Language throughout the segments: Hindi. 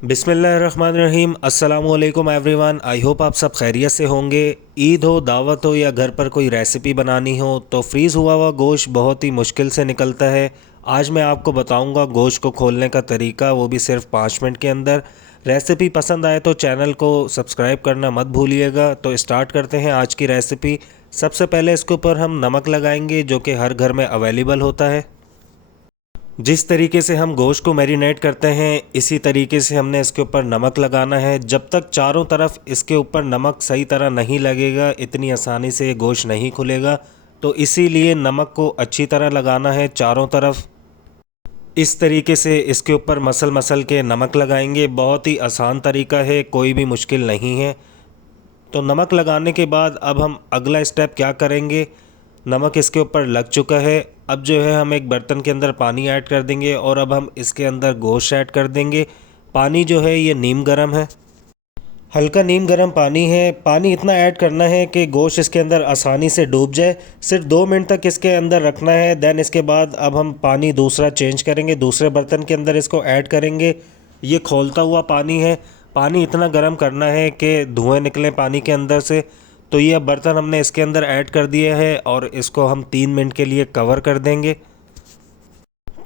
बिस्मिल्लाहिर्रहमानिर्रहीम। अस्सलामुअलैकुम एवरीवन। आई होप आप सब खैरियत से होंगे। ईद हो, दावत हो या घर पर कोई रेसिपी बनानी हो तो फ्रीज़ हुआ हुआ गोश्त बहुत ही मुश्किल से निकलता है। आज मैं आपको बताऊंगा गोश्त को खोलने का तरीका, वो भी सिर्फ 5 मिनट के अंदर। रेसिपी पसंद आए तो चैनल को सब्सक्राइब करना मत भूलिएगा। तो स्टार्ट करते हैं आज की रेसिपी। सबसे पहले इसके ऊपर हम नमक लगाएंगे, जो कि हर घर में अवेलेबल होता है। जिस तरीके से हम गोश्त को मैरिनेट करते हैं इसी तरीके से हमने इसके ऊपर नमक लगाना है। जब तक चारों तरफ इसके ऊपर नमक सही तरह नहीं लगेगा इतनी आसानी से ये गोश्त नहीं खुलेगा। तो इसीलिए नमक को अच्छी तरह लगाना है चारों तरफ। इस तरीके से इसके ऊपर मसल मसल के नमक लगाएंगे। बहुत ही आसान तरीका है, कोई भी मुश्किल नहीं है। तो नमक लगाने के बाद अब हम अगला स्टेप क्या करेंगे। नमक इसके ऊपर लग चुका है। अब जो है हम एक बर्तन के अंदर पानी ऐड कर देंगे और अब हम इसके अंदर गोश्त ऐड कर देंगे। पानी जो है ये नीम गर्म है, हल्का नीम गर्म पानी है। पानी इतना ऐड करना है कि गोश्त इसके अंदर आसानी से डूब जाए। सिर्फ 2 मिनट तक इसके अंदर रखना है। देन इसके बाद अब हम पानी दूसरा चेंज करेंगे, दूसरे बर्तन के अंदर इसको ऐड करेंगे। ये खौलता हुआ पानी है। पानी इतना गर्म करना है कि धुएँ निकलें पानी के अंदर से। तो ये अब बर्तन हमने इसके अंदर ऐड कर दिया है और इसको हम 3 मिनट के लिए कवर कर देंगे।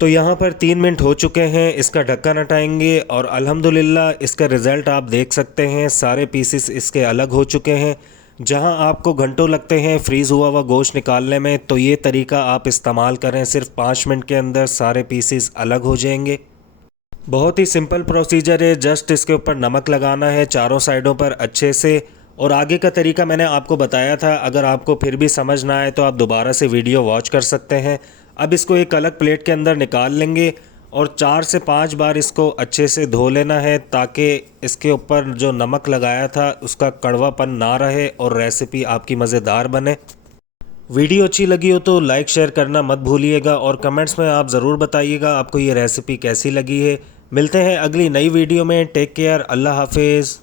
तो यहाँ पर 3 मिनट हो चुके हैं। इसका ढक्कन हटाएंगे और अल्हम्दुलिल्लाह इसका रिज़ल्ट आप देख सकते हैं। सारे पीसेस इसके अलग हो चुके हैं। जहाँ आपको घंटों लगते हैं फ्रीज़ हुआ हुआ गोश्त निकालने में, तो ये तरीका आप इस्तेमाल करें। सिर्फ 5 मिनट के अंदर सारे पीसेस अलग हो जाएंगे। बहुत ही सिंपल प्रोसीजर है। जस्ट इसके ऊपर नमक लगाना है चारों साइडों पर अच्छे से। और आगे का तरीका मैंने आपको बताया था। अगर आपको फिर भी समझ ना आए तो आप दोबारा से वीडियो वॉच कर सकते हैं। अब इसको एक अलग प्लेट के अंदर निकाल लेंगे और 4 से 5 बार इसको अच्छे से धो लेना है, ताकि इसके ऊपर जो नमक लगाया था उसका कड़वापन ना रहे और रेसिपी आपकी मज़ेदार बने। वीडियो अच्छी लगी हो तो लाइक शेयर करना मत भूलिएगा और कमेंट्स में आप ज़रूर बताइएगा आपको ये रेसिपी कैसी लगी है। मिलते हैं अगली नई वीडियो में। टेक केयर, अल्लाह हाफिज़।